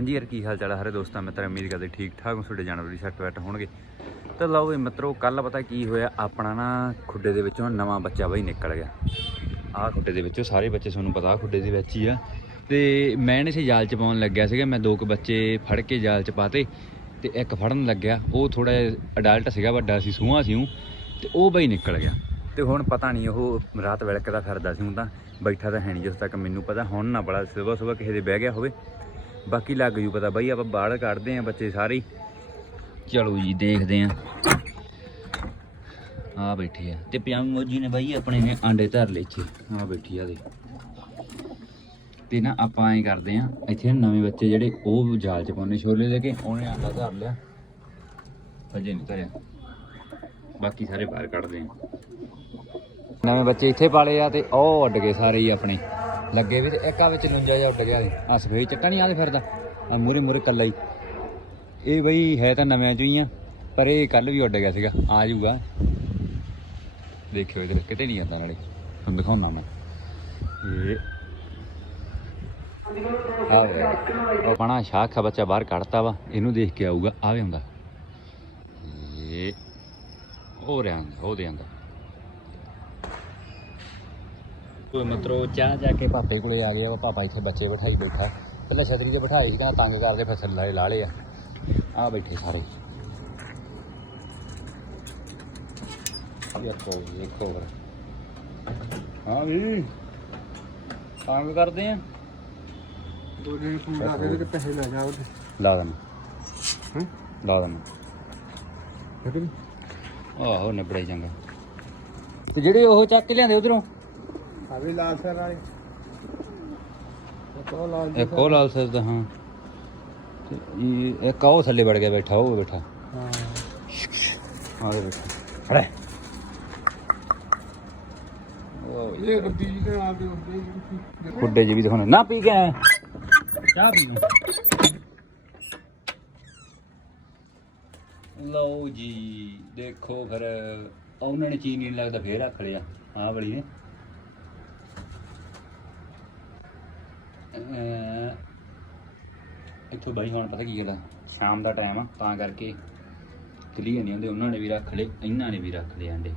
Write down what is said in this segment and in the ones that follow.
ਹਾਂਜੀ ਯਾਰ, ਕੀ ਹਾਲ ਚਾਲ ਹੈ ਹਰੇ ਦੋਸਤਾਂ? ਮੈਂ ਉਮੀਦ ਕਰਦੇ ਠੀਕ ਠਾਕ ਹੋ, ਤੁਹਾਡੇ ਜਾਨਵਰ ਦੀ ਸੱਟ ਵੈਟ ਹੋਣਗੇ। ਤਾਂ ਲਓ ਵੀ ਮਿੱਤਰੋ ਕੱਲ ਪਤਾ ਕੀ ਹੋਇਆ, ਆਪਣਾ ਨਾ ਖੁੱਡੇ ਦੇ ਵਿੱਚੋਂ ਨਵਾਂ ਬੱਚਾ ਬਈ ਨਿਕਲ ਗਿਆ। ਆਹ ਖੁੱਡੇ ਦੇ ਵਿੱਚੋਂ ਸਾਰੇ ਬੱਚੇ, ਤੁਹਾਨੂੰ ਪਤਾ ਆਹ ਖੁੱਡੇ ਦੇ ਵਿੱਚ ਹੀ ਆ। ਤੇ ਮੈਂ ਇਹਨੇ ਸੇ ਜਾਲ ਚ ਪਾਉਣ ਲੱਗਿਆ ਸੀਗਾ, ਮੈਂ ਦੋ ਕੁ ਬੱਚੇ ਫੜ ਕੇ ਜਾਲ ਚ ਪਾਤੇ ਤੇ ਇੱਕ ਫੜਨ ਲੱਗਿਆ। ਉਹ ਥੋੜਾ ਅਡਲਟ ਸੀਗਾ, ਵੱਡਾ ਸੀ, ਸੂਹਾ ਸੀ ਉਹ, ਤੇ ਉਹ ਬਈ ਨਿਕਲ ਗਿਆ। ਤੇ ਹੁਣ ਪਤਾ ਨਹੀਂ ਉਹ ਰਾਤ ਵਿਲਕਦਾ ਫਿਰਦਾ ਸੀ ਹੁਣ ਤਾਂ, ਬੈਠਾ ਤਾਂ ਹੈ ਨਹੀਂ ਜਿਸ ਤੱਕ ਮੈਨੂੰ ਪਤਾ, ਹੁਣ ਨਾ ਬੜਾ ਸਵੇਰ ਸਵੇਰ ਕਿਸੇ ਦੇ ਬਹਿ ਗਿਆ ਹੋਵੇ। ਬਾਕੀ ਲੱਗ ਜੂ ਪਤਾ ਬਈ, ਆਪਾਂ ਬਾਹਰ ਕੱਢਦੇ ਆ ਬੱਚੇ ਸਾਰੇ ਚਲੋ ਜੀ, ਦੇਖਦੇ ਆਂ ਆ ਬੈਠੀ ਆ। ਤੇ ਪਿਆਮੀ ਨੇ ਬਾਈ ਆਪਣੇ ਨੇ ਆਂਡੇ ਧਰ ਲਏ ਆ ਬੈਠੀ ਆ ਦੇ ਤੇ ਨਾ ਆਪਾਂ ਐਂ ਕਰਦੇ ਆਂ ਇੱਥੇ ਨਵੇਂ ਬੱਚੇ ਜਿਹੜੇ, ਉਹ ਜਾਲ ਚ ਪਾਉਣੇ ਛੋਲੇ ਲੈ ਕੇ, ਉਹਨੇ ਆਂਡਾ ਧਰ ਲਿਆ। ਅਜੇ ਨਹੀਂ ਧਰਿਆ। ਬਾਕੀ ਸਾਰੇ ਬਾਹਰ ਕੱਢਦੇ ਆ ਨਵੇਂ ਬੱਚੇ ਇੱਥੇ ਪਾਲੇ ਆ ਤੇ ਉਹ ਉੱਡ ਗਏ ਸਾਰੇ ਹੀ ਆਪਣੇ। ਲੱਗੇ ਵੀ ਤੇ ਇੱਕ ਆ ਵਿੱਚ ਲੁੰਜਾ ਜਿਹਾ ਉੱਡ ਗਿਆ ਆ ਸਫੇਦ ਚਿੱਟਾ ਨਹੀਂ ਆਦੇ ਫਿਰਦਾ। ਆ ਮੂਰੇ ਮੂਰੇ ਕੱਲਾ ਹੀ। ਇਹ ਬਈ ਹੈ ਤਾਂ ਨਵਿਆਂ ਚੋਂ ਹੀ ਆ, ਪਰ ਇਹ ਕੱਲ ਵੀ ਉੱਡ ਗਿਆ ਸੀਗਾ। ਆ ਜਾਊਗਾ। ਦੇਖਿਓ ਇਧਰ ਕਿਤੇ ਨਹੀਂ ਜਾਂਦਾ ਨਾਲੇ। ਤੁਹਾਨੂੰ ਦਿਖਾਉਣਾ ਮੈਂ। ਇਹ ਆ ਵੇ। ਸ਼ਾਖ ਆ, ਬੱਚਾ ਬਾਹਰ ਕੱਢਤਾ ਵਾ। ਇਹਨੂੰ ਦੇਖ ਕੇ ਆਊਗਾ। ਆਵੇ ਹੁੰਦਾ। ਇਹ ਹੋ ਰਿਹਾ ਹੋ ਦੇ ਕੋਈ ਮਤਰੋ ਚਾਹ ਜਾ ਕੇ ਪਾਪੇ ਕੋਲੇ ਆ ਗਿਆ ਪਾਪਾ ਇੱਥੇ ਬੱਚੇ ਬਿਠਾਈ ਬੈਠਾ। ਪਹਿਲਾਂ ਛਤਰੀ ਤੇ ਬਿਠਾਈ ਸੀ ਕਹਿੰਦਾ ਤੰਗ ਕਰਦੇ ਫਿਰ ਥੱਲੇ ਲਾ ਲਏ ਆ ਆ ਬੈਠੇ ਸਾਰੇ। ਵੇਖੋ ਵੇਖੋ ਫਿਰ। ਹਾਂ ਵੀ ਤੰਗ ਕਰਦੇ ਆ? ਦੋ ਦਿਨ ਫੋਨ ਲਾ ਕੇ ਤੇ ਪੈਸੇ ਲੈ ਜਾ ਉਹਦੇ। ਲਾ ਦੇਣਾ। ਹਾਂ? ਲਾ ਦੇਣਾ। ਆਹੋ ਨਿਬੜੇ ਚੰਗਾ। ਤੇ ਜਿਹੜੇ ਉਹ ਚੱਕ ਕੇ ਲਿਆਂਦੇ ਉਧਰੋਂ? ਆ ਵੀ ਲਾਲ ਸਰ ਵਾਲੇ। ਉਹ ਲਾਲ ਇੱਕ ਉਹ ਲਾਲ ਸਰ ਦਾ ਹਾਂ। ਤੇ ਇਹ ਇੱਕ ਉਹ ਥੱਲੇ ਵੜ ਗਿਆ ਬੈਠਾ ਉਹ ਬੈਠਾ। ਹਾਂ। ਆ ਦੇ ਬੈਠਾ। ਖੜਾ ਉਹ ਇਹ ਗੱਡੀ ਦੇ ਨਾਲ ਦੀ ਹੁੰਦੀ ਖੁੱਡੇ ਜੀ ਵੀ ਦਿਖਾਉਣਾ। ਨਾ ਪੀ ਕੇ ਆਇਆ। ਚਾਹ ਪੀ ਲਓ। ਲਓ ਜੀ ਦੇਖੋ ਫਿਰ। ਉਹਨਾਂ ਨੇ ਚੀਨੀ ਨਹੀਂ ਲੱਗਦਾ ਫੇਰ ਰੱਖ ਲਿਆ। ਆਹ ਵਾਲੀ ਨੇ। ਇੱਥੋਂ ਬਾਈ ਹੁਣ ਪਤਾ ਕੀ ਗੱਲ ਆ? ਸ਼ਾਮ ਦਾ ਟਾਈਮ ਆ, ਤਾਂ ਕਰਕੇ ਕਲੀਅਰ ਨਹੀਂ ਹੁੰਦੇ, ਉਹਨਾਂ ਨੇ ਵੀ ਰੱਖ ਲਏ, ਇਹਨਾਂ ਨੇ ਵੀ ਰੱਖ ਲਏ ਆਂਡੇ।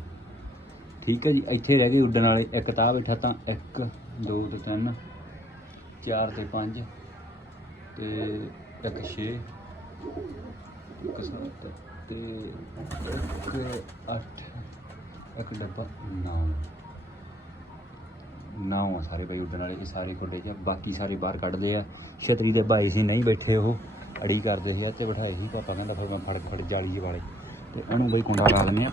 ਠੀਕ ਹੈ ਜੀ, ਇੱਥੇ ਰਹਿ ਗਏ ਉੱਡਣ ਵਾਲੇ, ਇੱਕ ਤਾਂ ਬੈਠਾ ਤਾਂ 1 2 ਤੇ 3 4 ਤੇ 5 ਤੇ ਇੱਕ 6 ਇੱਕ 7 ਤੇ ਇੱਕ 8 ਇੱਕ ਡੱਬਾ 9 9 ਆ ਸਾਰੇ ਬਾਈ ਉੱਡਣ ਵਾਲੇ, ਇਹ ਸਾਰੇ ਖੁੱਡੇ ਚ ਆ। ਬਾਕੀ ਸਾਰੇ ਬਾਹਰ ਕੱਢਦੇ ਆ। ਛਤਰੀ ਦੇ ਭਾਈ ਸੀ, ਨਹੀਂ ਬੈਠੇ ਉਹ, ਅੜੀ ਕਰਦੇ ਸੀ ਇੱਥੇ ਬਿਠਾਏ ਸੀ, ਪਾਪਾ ਕਹਿੰਦਾ ਫਿਰ ਮੈਂ ਫੜ ਫੜ ਜਾਲੀ ਜਿਹੇ ਵਾਲੇ। ਤੇ ਉਹਨੂੰ ਬਾਈ ਕੁੰਡਾ ਲਾ ਲੈਂਦੇ ਆ।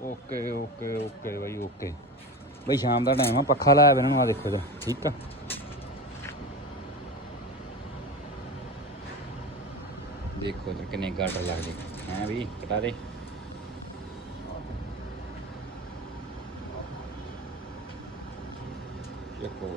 ਓਕੇ ਓਕੇ ਓਕੇ ਬਾਈ, ਓਕੇ। ਬਈ ਸ਼ਾਮ ਦਾ ਟਾਈਮ ਆ, ਪੱਖਾ ਲਾਇਆ ਵਾ ਇਹਨਾਂ ਨੂੰ ਆ ਦੇਖੋ ਜੀ ਠੀਕ ਆ। ਦੇਖੋ ਤੇ ਕਿੰਨੇ ਗਾਟਰ ਲੱਗਦੇ। ਹੈ ਵੀ, ਕਟਾ ਦੇ। ਦੇਖੋ